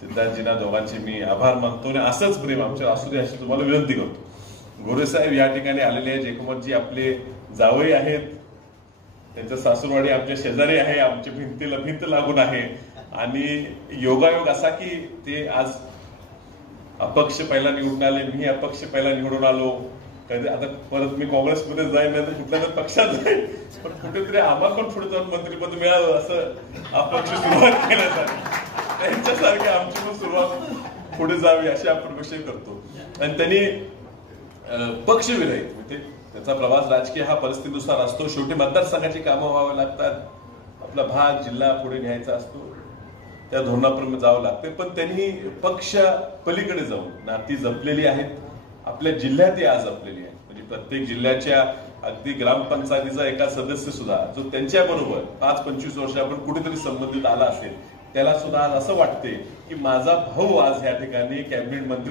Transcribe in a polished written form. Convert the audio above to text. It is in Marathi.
सिद्धार्थजींना दोघांचे मी आभार मानतो आणि असंच प्रेम आमच्या असू दे अशी तुम्हाला विनंती करतो। गोरे साहेब या ठिकाणी आलेले आहेत, एकमतजी आपले जावई आहेत, त्यांचं सासूरवाडी आमच्या शेजारी आहे, आमच्या भिंतीला भिंत लागून आहे आणि योगायोग असा की ते आज अपक्ष पहिला निवडून आले, मी अपक्ष पहिला निवडून आलो। कधी आता परत मी काँग्रेसमध्ये जाईन नाही तर कुठल्या तरी पक्षात जाईन, पण कुठेतरी आम्हाला पण पुढे जाऊन मंत्रिपद मिळालं असं अपक्ष सुरुवात केल्यासाठी त्यांच्यासारखी आमची पण सुरुवात पुढे जावी अशी आपण अपेक्षा करतो। आणि त्यांनी पक्षविरहित म्हणजे त्याचा प्रवास राजकीय हा परिस्थितीनुसार असतो, शेवटी मतदारसंघाची कामं व्हावी लागतात, आपला भाग जिल्हा पुढे न्यायचा असतो, त्या धोरणाप्रमाणे जावं लागते। पण त्यांनी पक्ष पलीकडे जाऊन नाती जपलेली आहेत, आपल्या जिल्ह्यातही आज जपलेली आहे। म्हणजे प्रत्येक जिल्ह्याच्या अगदी ग्रामपंचायतीचा एका सदस्य सुद्धा जो त्यांच्या बरोबर 5-25 वर्षापूर्वी कुठेतरी संबंधित आला असेल, त्याला सुद्धा आज असं वाटते की माझा भाऊ आज या ठिकाणी कॅबिनेट मंत्री